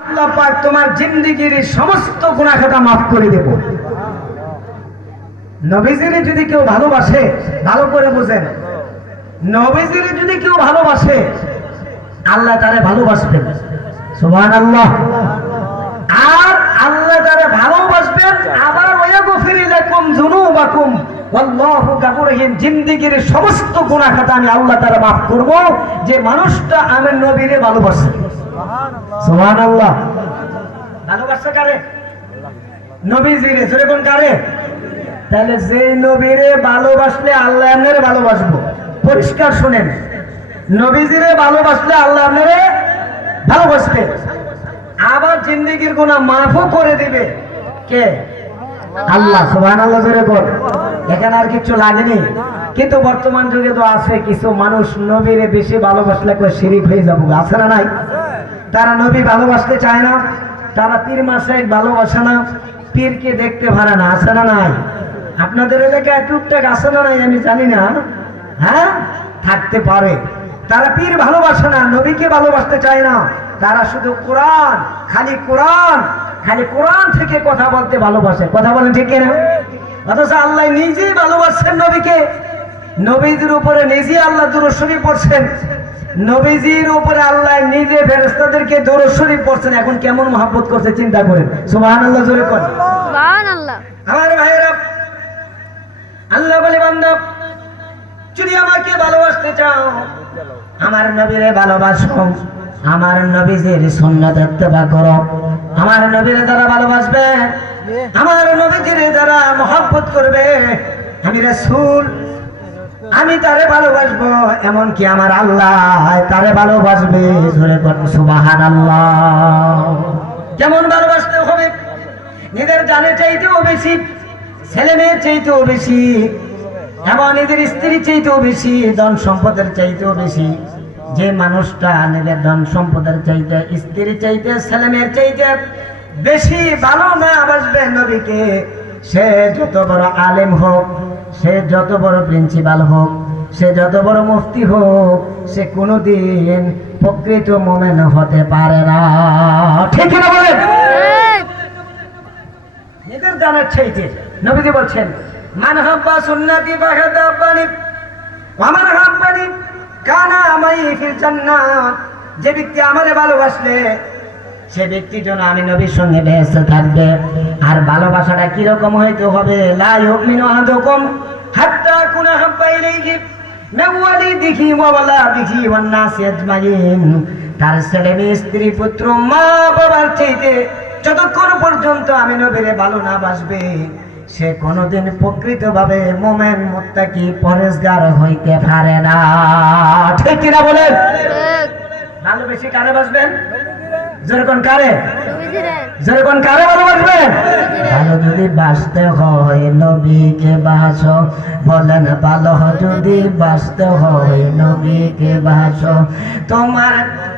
আল্লাহ পাক তোমার জিন্দেগির সমস্ত গুনাহ খাতা মাফ করে দেব। নবীজিরে যদি কেউ ভালোবাসে, ভালো করে বুঝেন, নবীজিরে যদি কেউ ভালোবাসে আল্লাহ তারে ভালোবাসবেন। সুবহানাল্লাহ। আর আল্লাহ তারে ভালোবাসবেন, আবার ওয়াগফির লাকুম যুনুবাকুম ওয়াল্লাহু গফুরুর রহিম। জিন্দেগির সমস্ত গুনাহ খাতা আমি আল্লাহ তাআলা maaf করব যে মানুষটা আমার নবীরে ভালোবাসে। সুবহানাল্লাহ। ভালোবাসে কারে? নবীজিরে। জোরে কোন কারে? তাহলে যে নবীরে ভালোবাসলে আল্লাহ আপনারে ভালোবাসবো। পরিষ্কার শুনেন, নবীজিরে ভালোবাসলে আল্লাহ আপনারে ভালোবাসবে, আবার জিন্দেগির গুনাহ মাফও করে দিবে। কে? আল্লাহ। সুবহানাল্লাহ। জোরে বল। এখানে আর কিছু লাগেনি। কিন্তু বর্তমান যুগে তো আছে কিছু মানুষ নবীরে বেশি ভালোবাসলে কই শিরিক হয়ে যাবো, আছে না নাই? তারা নবী ভালোবাসতে চায় না, তারা পীর মাসায়েক ভালোবাসে না, পীরকে দেখতে পারে না, আছে না নাই? আপনাদের এলাকায় টুকটাক আছে না নাই আমি জানি না, হ্যাঁ থাকতে পারে। তারা পীর ভালোবাসে না, নবীকে ভালোবাসতে চায় না, তারা শুধু কোরআন, খালি কোরআন, খালি কোরআন থেকে কথা বলতে ভালোবাসে। কথা বলেন ঠিক কিনা? অথচ আল্লাহ নিজেই ভালোবাসছেন নবীকে, নবীজির উপরে নিজেই আল্লাহ দুরূদ শরীফ পড়ছেন, নবীজির উপরে আল্লাহ নিজে ফেরেশতাদেরকে দুরূদ শরীফ পড়ছেন। এখন কেমন মহব্বত করছে চিন্তা করেন। সুবহানাল্লাহ। জোরে করেন সুবহানাল্লাহ। আমার ভাইরা, আল্লাহ বলে বান্দা যদি আমাকে ভালোবাসতে চাও আমার নবীরে ভালোবাসো, আমার নবীজির সুন্নাত ইত্তেবা করো। আমার নবীরে যারা ভালোবাসবে, আমার নবীজিরে যারা মহব্বত করবে, আমি রাসূল আমি তারে ভালোবাসবো, এমনকি আমার আল্লাহ তারে ভালোবাসবে। জোরে বলুন সুবহানাল্লাহ। কেমন ভালোবাসতে হবে? নিজের জানের চাইতেও বেশি, ছেলে মেয়ের চাইতেও বেশি, এবং নিজের স্ত্রীর চাইতেও বেশি, ধন সম্পদের চাইতেও বেশি। যে মানুষটা নিজের ধন সম্পদের চাইতে, স্ত্রীর চাইতে, ছেলে মেয়ের চাইতে বেশি ভালো না বাসবে নবীকে, সে যত বড় আলেম হোক, সে যত বড় প্রিন্সিপাল হোক, সে যত বড় মুফতি হোক, সে কোনোদিন প্রকৃত মুমিন হতে পারে না। ঠিক না বলেন? নিজের জানের চাইতে নবীজি বলছেন মান হাব্বা সুন্নতি ফাকাদ হাব্বানি ওয়া মান হাব্বানি কানা মাই ফিল জান্নাত। যে ব্যক্তি আমারে ভালোবাসলে সে ব্যক্তির জন্য আমি নবীর সঙ্গে বেহেশতে থাকবে। আর ভালোবাসাটা কি রকম হইতে হবে? লা ইউমিনু আহাদুকুম হাত্তা কুনা হাব্বা ইলাইহি মিন ওয়ালিদিহি ওয়া ওয়ালাদিহি ওয়ান নাসি আজমাইন। তার ছেলে মেয়ে, স্ত্রী, পুত্র, মা বাবার চাইতে যতক্ষণ পর্যন্ত আমি নবীরে ভালো না বাসবে সে কোনোদিন প্রকৃতভাবে মুমিন, মুত্তাকি, পরেজগার হইতে পারে না। ঠিক কিনা বলেন? ভালোবেসে কারে বাসবেন? যেরকম কারে? যেরকম কারে ভালোবাসবেন? ভালো যদি বাসতে হয় নবীকে বাসো। বলেন ভালো যদি বাসতে হয় নবীকে বাসো।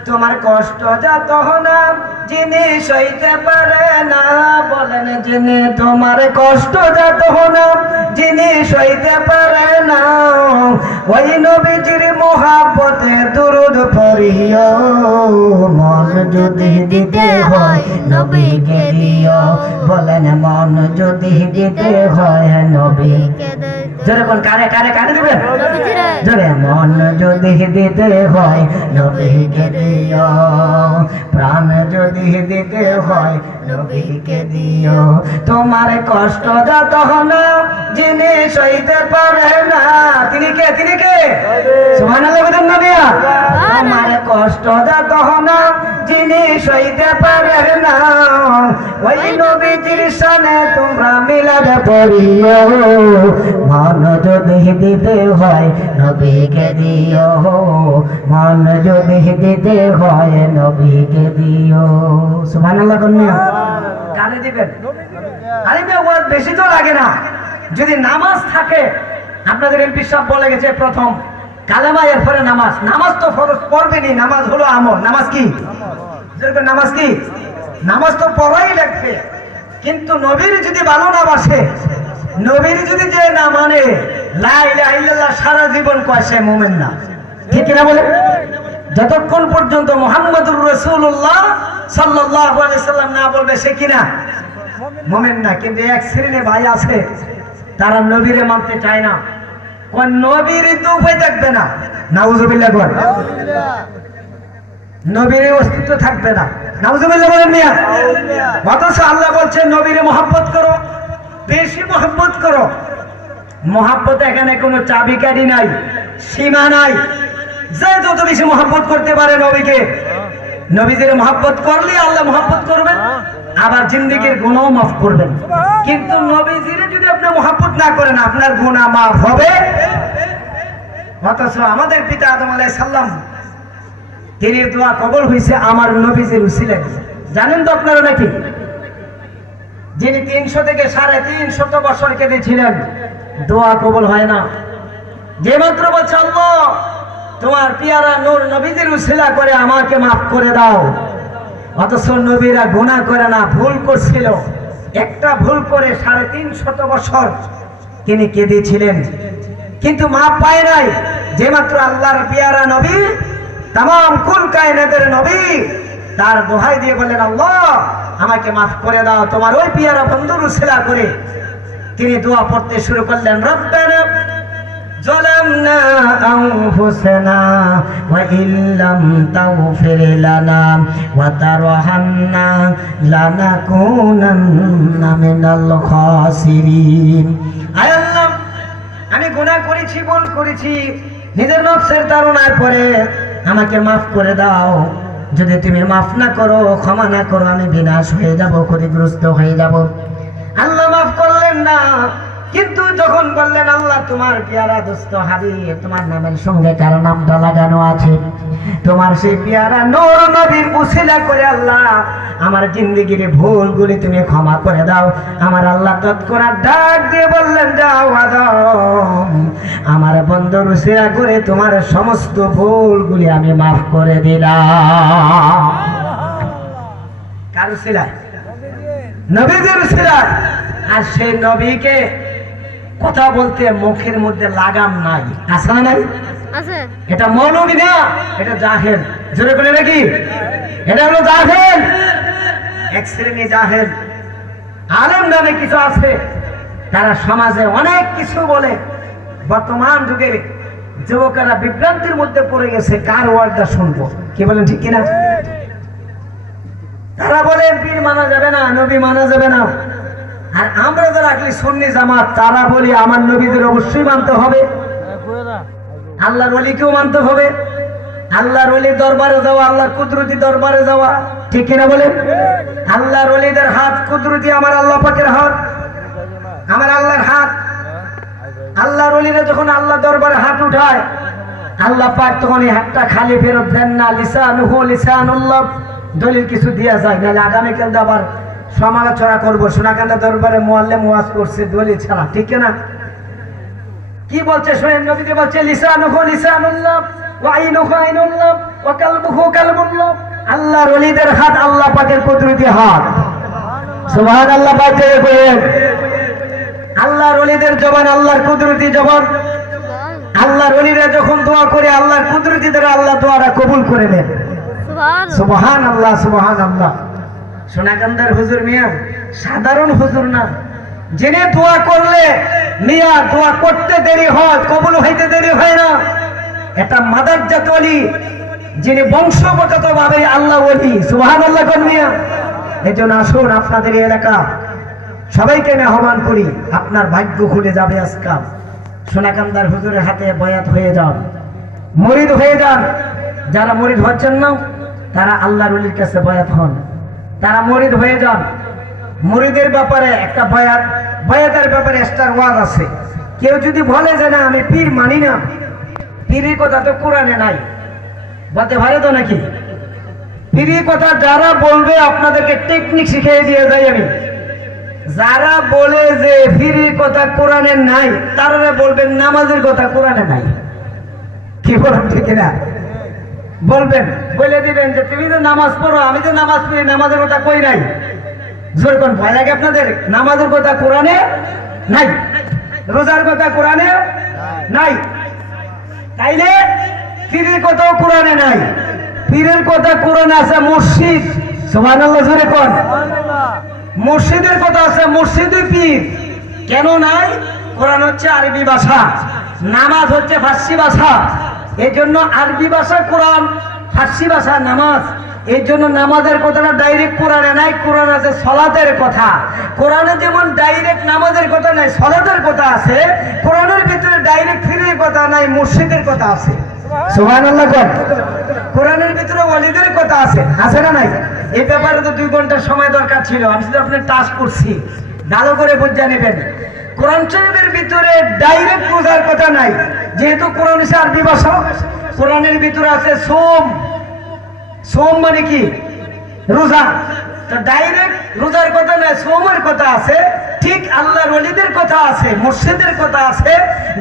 তোমার কষ্ট যত না যিনি সইতে পারে না, বলেন যিনি তোমার কষ্ট যত না যিনি সইতে পারে না, ওই নবীজির মহব্বতে দুরূদ পড়িও। মন যদি দিতে হয় নবীকে দিও, বলেন মন যদি দিতে হয় নবীকে দিও। যেরকম কারে কারে কারে দিবেন? জোরে। মন যদি দিতে হয় নবীকে দিও, প্রাণ যদি দিতে হয় নবীকে দিও। তোমার কষ্ট যত না যিনি সইতে পারে না, তিনি কে? তিনি কে? সুবহানাল্লাহ বলেন না মিয়া? তোমার কষ্ট যত না যিনি সইতে পারে না, ওই নবীজির শানে তোমরা মিলাদে পড়িও। মন যদি দিতে হয় নবীকে দিও, মন যদি দিতে হয় নবীকে দিও। সুবহানাল্লাহ বলেন। কারে দিবেন? আরে ওয়াজ বেশি তো লাগে না। যদি নামাজ থাকে, আপনাদের এমপি সাহেব বলে গেছে প্রথম কালেমা এরপরে নামাজ। নামাজ তো ফরজ পড়বেনই, নামাজ হলো আমল। নামাজ কি? যেরকম নামাজ কি? নামাজ তো পড়াই লাগবে। কিন্তু নবীর যদি ভালো না বাসে, নবীর যদি যে না মানে, লা ইলাহা ইল্লাল্লাহ সারা জীবন কয় সে মুমিন না। ঠিক কিনা বলে? যতক্ষণ পর্যন্ত মুহাম্মদুর রাসূলুল্লাহ সাল্লাল্লাহু আলাইহি সাল্লাম না বলবে সে কিনা মুমিন না। কিন্তু এক শ্রেণীর ভাই আছে তারা নবীরে মানতে চায় না, কোন নবীর তো উপায় থাকবে না, নাউজুবিল্লাহ বল, নবীর অস্তিত্ব থাকবে না, নাউজুবিল্লাহ বলেন মিয়া। অথচ আল্লাহ বলছেন নবীরে মহব্বত করো, বেশি মহব্বত করো। মহব্বত এখানে কোনো চাবিকাঠি নাই, সীমা নাই, যে যত বেশি মহব্বত করতে পারে নবীকে, নবীদের মহব্বত করলে আল্লাহ মহব্বত করবেন, আবার জিন্দেগীর গুনাহ মাফ করবেন। কিন্তু নবীজিরে যদি আপনি মহব্বত না করেন আপনার গুনাহ মাফ হবে। অথচ আমাদের পিতা আদম আলাইহিস সালাম তিনি দোয়া কবুল হয়েছে আমার নবীজির উসিলায়। জানেন তো আপনারা নাকি, যিনি 300 থেকে 350 বছর কেঁদেছিলেন, দোয়া কবুল হয় না। যে মাত্র বলছে আল্লাহ তোমার পিয়ারা নূর নবীজির উসিলা করে আমাকে মাফ করে দাও, অথচ নবীরা গুনাহ করে না, ভুল করছিল। একটা ভুল করে 350 বছর তিনি কেঁদেছিলেন, কিন্তু মাফ পায় নাই। যে মাত্র আল্লাহর পিয়ারা নবী, তামাম কুল কায়নাতের নবী, তার দোহাই দিয়ে বললেন আল্লাহ আমাকে মাফ করে দাও তোমার ওই পিয়ারা বন্ধুর উসিলা করে। তিনি দোয়া পড়তে শুরু করলেন, রব্বানা ظلمنا أنفسنا وإن لم تغفر لنا وترحمنا لنكونن من الخاسرين। আয় আল্লাহ আমি গুনাহ করেছি, ভুল করেছি, নিজের নফসের তাড়নায় পড়ে আমাকে মাফ করে দাও। যদি তুমি মাফ না করো, ক্ষমা না করো, আমি বিনাশ হয়ে যাব, ক্ষতিগ্রস্ত হয়ে যাব। আল্লাহ মাফ করলেন না, কিন্তু যখন বললেন আল্লাহ তোমার পিয়ারা দোস্ত হাবিব তোমার নামের সঙ্গে কার নামটা লাগানো আছে, তোমার সেই পিয়ারা নূর নবীর উসিলা করে আল্লাহ আমার জিন্দেগির ভুলগুলি তুমি ক্ষমা করে দাও। আমার আল্লাহ তৎক্ষণাৎ ডাক দিয়ে বললেন যাও আদম আমার বন্ধুর উসিলা করে তোমার সমস্ত ভুলগুলি আমি মাফ করে দিলাম। কার উসিলায়? নবীদের উসিলায়। আর সেই নবীকে কথা বলতে মুখের মধ্যে লাগাম নাই, আছে না নাই? আছে। এটা মৌলবী না, এটা জাহেল। জোরে করে নাকি? এটা হলো জাহেল, এক শ্রেণী জাহেল। আলেম নামে কিছু আছে, তারা সমাজে অনেক কিছু বলে। বর্তমান যুগে যুবকেরা বিভ্রান্তির মধ্যে পড়ে গেছে, কার ওয়ার্ডটা শুনবো, কি বলেন ঠিক কিনা? তারা বলে পীর মানা যাবে না, নবী মানা যাবে না। আর আমরা যারা আখলি সুন্নি জামাত, তারা বলি আমার নবীদের অবশ্যই মানতে হবে, আল্লাহর ওলিকেও মানতে হবে, আল্লাহর ওলির দরবারে যাওয়া, আল্লাহর কুদরতি দরবারে যাওয়া, ঠিক কিনা বলেন? আল্লাহর ওলিদের হাত কুদরতি, আমার আল্লাহ পাকের হাত, আমার আল্লাহর হাত। আল্লাহর ওলিরা যখন আল্লাহ দরবারে হাত উঠায়, আল্লাহ পাক তখন এই হাতটা খালি ফেরত দেন না। লিসানুহু লিসানুল্লাহ, দলিল কিছু দিয়া যায়, নাহলে আগামীকাল আবার সমালোচনা করবো সোনাকান্দা দরবারে মুআল্লিম ওয়াজ করছে দলিল ছাড়া, ঠিক না? কি বলছে শোনেন, নবীজি বলছে লিসানুহু লিসানুল্লাহ ওয়া আইনুহু আইনুল্লাহ ওয়া কালবুহু কালবুল্লাহ। আল্লাহর ওলিদের হাত আল্লাহ পাকের কুদরতি হাত, সুবহানাল্লাহ। পাকে করেন আল্লাহর ওলিদের জবান আল্লাহর কুদরতি জবান। আল্লাহর ওলিরা যখন দোয়া করে আল্লাহর কুদরতি দ্বারা আল্লাহ দোয়াটা কবুল করে নেন, সুবহানাল্লাহ সুবহানাল্লাহ। সোনাকান্দার হুজুর মিয়া সাধারণ হুজুর না, যিনি দোয়া করলে মিয়া দোয়া করতে দেরি হয়, কবুল হইতে দেরি হয় না। এটা মাদারজাত ওলি, যিনি বংশগত ভাবে আল্লাহ ওলি, সুবহানাল্লাহ কোন মিয়া। এজন্য আসুন আপনাদের এলাকা সবাইকে আমি আহ্বান করি, আপনার ভাগ্য খুলে যাবে আজকাল। সোনাকান্দার হুজুরের হাতে বয়াত হয়ে যান, মুরিদ হয়ে যান। যারা মুরিদ হচ্ছেন না তারা আল্লাহর ওলির কাছে বয়াত হন, তারা মুরিদ হয়ে যান। মুরিদের ব্যাপারে একটা বয়াত, বয়াতের ব্যাপারে স্টার ওয়াজ আছে। কেউ যদি বলে যে না আমি পীর মানি না, পীরের কথা তো কোরআনে নাই, বলতে পারে তো নাকি? পীরের কথা যারা বলবে আপনাদেরকে টেকনিক শিখিয়ে দিয়ে যাই আমি। যারা বলে যে পীরের কথা কোরআনে নাই, তারা বলবেন নামাজের কথা কোরআনে নাই, কি বলেন ঠিক না? বলবেন, বলে দিবেন যে তুমি তো নামাজ পড়ো, আমি তো নামাজ পড়ি, নামাজের কথা কই নাই। জোর কোন ভয় লাগে আপনাদের? নামাজের কথা কোরআনে নাই, রোজার কথা কোরআনে নাই। তাইলে পীরের কথাও কোরআনে নাই। পীরের কথা কোরআনে আছে মসজিদ, সুবহানাল্লাহ জোরে কোন। মসজিদের কথা আছে, মসজিদে পীর কেন নাই? কোরআন হচ্ছে আরবি ভাষা, নামাজ হচ্ছে ফার্সি ভাষা, এই জন্য আরবি ভাষা কোরআন, ফার্সি ভাষা নামাজ। এই জন্য নামাজের কথাটা ডাইরেক্ট কোরআনে নাই, কোরআন আছে সলাতের কথা। কোরআনে যেমন ডাইরেক্ট নামাজের কথা নাই, সলাতের কথা আছে, কোরআনের ভিতরে ডাইরেক্ট ফিরের কথা নাই, মসজিদের কথা আছে। সুবহানাল্লাহ কোন। কোরআনের ভিতরে ওয়ালিদের কথা আছে, আছে না নাই? এই ব্যাপারে তো 2 ঘন্টা সময় দরকার ছিল, আমি শুধু আপনার টাচ করছি, ভালো করে বুঝে নেবেন। কোরআন শরীফের ভিতরে ডাইরেক্ট বোঝার কথা নাই, যেহেতু কোরআন হচ্ছে আরবি ভাষা। কোরআনের ভিতরে আছে সোম, সোম মানে কি? রোজা। তো ডাইরেক্ট রোজার কথা নাই, সোমের কথা আছে। ঠিক আল্লাহর ওলিদের কথা আছে, মসজিদের কথা আছে,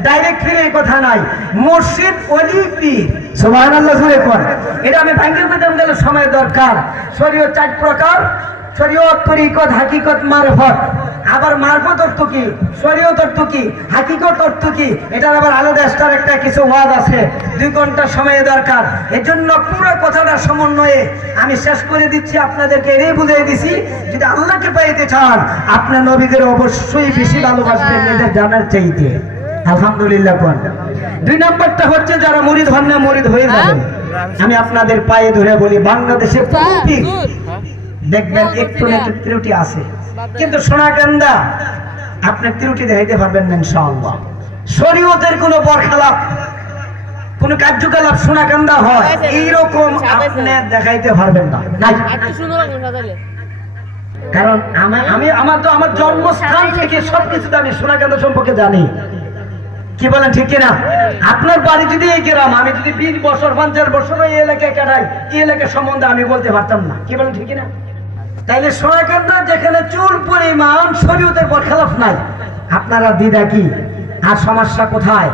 ডাইরেক্ট ফিরের কথা নাই। মসজিদ ওলি পীর, সুবহানাল্লাহ জোরে কোন। এটা আমি ভাঙিয়ে পেতাম গেলে সময় দরকার। শরীয়ত 4 প্রকার, শরীয়ত, তরিকত, হাকিকত, মারফত। আবার মারফত অর্থ কি, শরীয়ত অর্থ কি, হাকিকত অর্থ কি, এটার আবার আলাদা এক্সট্রা একটা কিছু ওয়াজ আছে। 2 ঘন্টা সময় দরকার, এজন্য পুরো কথাটা সমন্বয়ে আমি শেষ করে দিচ্ছি আপনাদেরকে। এটাই বুঝিয়ে দিছি, যদি আল্লাহকে পাইতে চান আপনার নবীদের অবশ্যই বেশি ভালোবাসবেন নিজের জানার চাইতে। আলহামদুলিল্লাহ কোন। 2 নাম্বারটা হচ্ছে যারা মুরিদ হন না, মুরিদ হয়ে যাবেন। আমি আপনাদের পায়ে ধরে বলি, বাংলাদেশে প্রত্যেক দেখবেন একটু না একটু ত্রুটি আছে, কিন্তু সোনাকান্দা আপনি ত্রুটি দেখাইতে পারবেন না ইনশাআল্লাহ। শরীয়তের কোন বরখালাপ, কোন কার্যকলাপ সোনাকান্দা হয় এইরকম আপনি দেখাইতে পারবেন না। কারণ আমার জন্মস্থান থেকে সবকিছু আমি সোনাকান্দা সম্পর্কে জানি। কি বলেন ঠিক কিনা? আপনার বাড়ি যদি এই গ্রাম, আমি যদি 20 বছর 50 বছর এই এলাকায় কাটাই, এই এলাকার সম্বন্ধে আমি বলতে পারতাম না। কি বলেন ঠিক কিনা? তাইলে সোনাকান্দা যেখানে চুল পরিমাণ শরীয়তের বরখেলাপ নাই, আপনারা দ্বিধা কি আর সমস্যা কোথায়?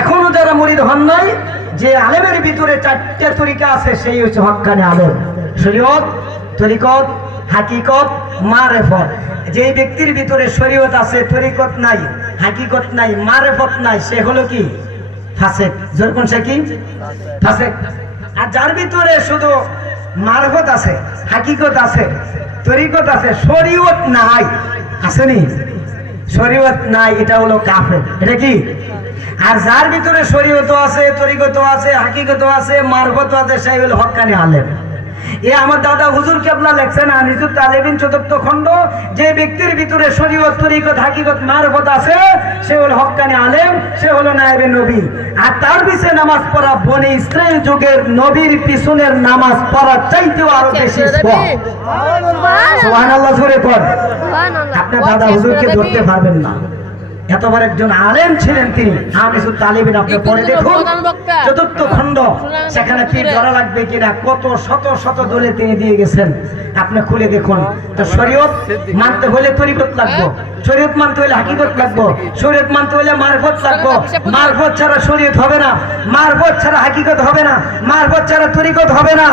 এখনো যারা মুরিদ হন নাই, যে আলেমের ভিতরে 4টে তরিকা আছে, সেই হচ্ছে হক্কানি আলেম। শরীয়ত, তরিকত, হাকিকত, মারেফত। যে ব্যক্তির ভিতরে শরীয়ত আছে, তরিকত নাই, হাকিকত নাই, মারেফত নাই, সে হলো কি? ফাসেক। যেরকম সে কি? ফাসেক। আর যার ভিতরে শুধু মারফত আছে, হাকিকত আছে, তরিকত আছে, শরীয়ত নাই, আসেনি? শরীয়ত নাই, এটা হলো কাফের। এটা কি? আর যার ভিতরে শরীয়ত আছে, তরিকত আছে, হাকিকত আছে, মারফত আছে, সেই হলো হক্কানি আলেম। এ আমার দাদা হুজুর কেবলা লেখছেন আনিসুত তালেবিন 4th খণ্ড, যে ব্যক্তির ভিতরে শরীয়ত, তরিকত, হাকিকত, মারফত আছে, সে হলো হক্কানি আলেম, সে হলো নায়েবে নবী। আর তার পিছে নামাজ পড়া বনি ইসরাইল যুগের নবীর পিছনের নামাজ পড়ার চাইতেও আরো বেশি সুবহানাল্লাহ জোরে পড়। আপনার দাদা হুজুরকে ধরতে পারবেন না, এত বড় একজন আলেম ছিলেন তিনি। আনিসুত তালেবিন আপনি পড়ে দেখুন 4th খণ্ড, সেখানে পীর ধরা লাগবে কিনা কত শত শত দলে তিনি দিয়ে গেছেন, আপনি খুলে দেখুন। তো শরীয়ত মানতে হলে তরিকত লাগবে, শরীয়ত মানতে হলে হাকিকত লাগবে, শরীয়ত মানতে হলে মারফত লাগবে। মারফত ছাড়া শরীয়ত হবে না, মারফত ছাড়া হাকিকত হবে না, মারফত ছাড়া তরিকত হবে না,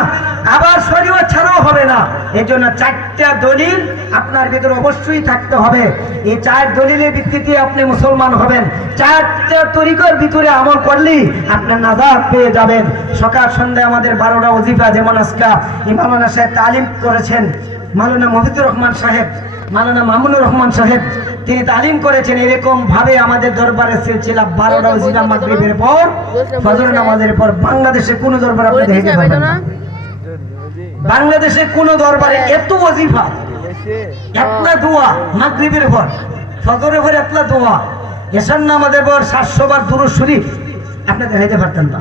আবার শরীয়ত ছাড়াও হবে না। এই জন্য 4টা দলিল আপনার ভিতরে অবশ্যই থাকতে হবে। এই 4 দলিলের ভিত্তিতে আপনি মুসলমান হবেন। 4টা তরিকার ভিতরে আমল করলেই আপনি নাজাত পেয়ে যাবেন। সকাল সন্ধ্যায় আমাদের 12টা ওজিফা, যেমন আজকে ইমামানা সাহেব তালিম করেছেন, মাওলানা মহিদুর রহমান সাহেব, মাওলানা মামুনুর রহমান সাহেব, তিনি তালিম করেছেন। এরকম ভাবে আমাদের দরবারে সিলসিলা 12টা ওজিফা মাগরিবের পর, ফজর নামাজের পর। বাংলাদেশে কোন দরবার আপনি দেখতে পাবেন না, বাংলাদেশে কোন দরবারে এত ওজিফা, এতলা দোয়া, মাগরিবের পর, ফজরের পর এতলা দোয়া, এশার নামাজের পর 700 বার দুরূদ শরীফ আপনি দেখাইতে পারতেন না।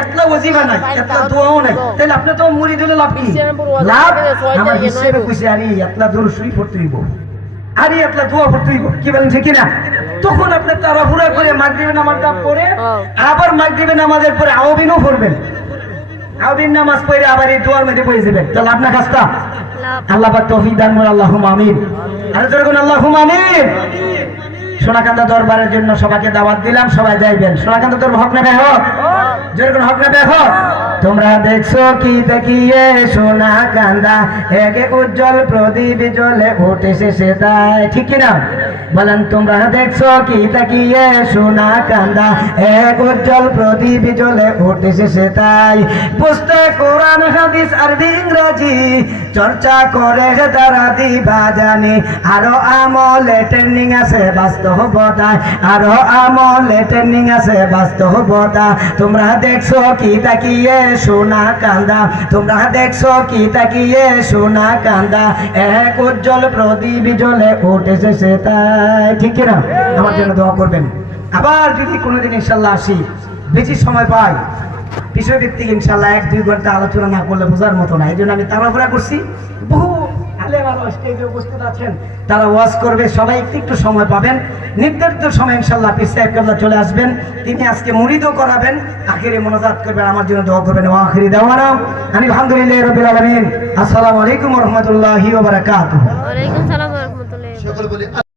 এতলা ওজিফা নাই, এতলা দোয়াও নাই, তাহলে আপনি তো মুরিদ হলে লাভ কি? লাভ আমার হিসেবে কইছে, আরে এতলা দুরূদ শরীফ পড়তে হইব, আরে এতলা দোয়া পড়তে হইব। কি বলেন ঠিক না? তখন আপনি তাড়াহুড়া করে মাগরিবের নামাজটা পড়ে, আবার মাগরিবের নামাজের পরে আওয়াবিনও পড়বেন, আওয়াবিন নামাজ পড়ে আবার এই দোয়ার মধ্যে পড়ে যাবেন। তাহলে আপনার কাজটা আল্লাহ পাক তৌফিক দান করুন। আল্লাহুম্মা আমিন। আর জোরে বলুন আল্লাহুম্মা আমিন। সোনাকান্দা দরবারের জন্য সবাইকে দাওয়াত দিলাম, সবাই যাইবেন। সোনাকান্দা দরবার হক না বেহক? জোরে বলুন হক না বেহক? তোমরা দেখছো কি দেখিয়ে সোনা কান্দা, এক এক উজ্জ্বল প্রদীপ জ্বলে উঠেছে সেটাই, ঠিক কিনা বলেন? তোমরা দেখছো কি তাকিয়ে সোনা কান্দা, এক উজ্জ্বল প্রদীপ জ্বলে উঠেছে সেটাই। বুঝতে কোরআন হাদিস আরবি ইংরেজি চর্চা করে তারা দিবা জানি, আরো আমলে ট্রেনিং আছে বাস্তবতায়, আরো আমলে ট্রেনিং আছে বাস্তবতা। তোমরা দেখছো কি তাকিয়ে সোনা কান্দা, তোমরা দেখছো কি তাকিয়ে সোনা কান্দা, এক উজ্জ্বল প্রদীপ জ্বলে উঠেছে সেটাই, ঠিক কিনা? আমার জন্য দোয়া করবেন। আবার যদি কোনোদিন ইনশাল্লাহ আসি, বেশি সময় পাই, বিষয় ভিত্তিক ইনশাল্লাহ 1-2 ঘন্টা আলোচনা না করলে বোঝার মতো না, এই জন্য আমি তাড়াহুড়া করছি। বহু আলেম আল্লাহ স্টেজে উপস্থিত আছেন, তারা ওয়াজ করবে, সবাই একটু একটু সময় পাবেন। নির্ধারিত সময় ইনশাল্লাহ পীর সাহেব কেবলা চলে আসবেন, তিনি আজকে মুরিদও করাবেন, আখিরে মোনাজাত করবেন, আমার জন্য দোয়া করবেন। ওয়া আখিরি দাওয়ানা আলহামদুলিল্লাহি রাব্বিল আলামিন। আসসালামু আলাইকুম ওয়া রাহমাতুল্লাহি ওয়া বারাকাতুহু। ওয়া আলাইকুম সালাম ওয়া রাহমাতুল্লাহি। সকল বলি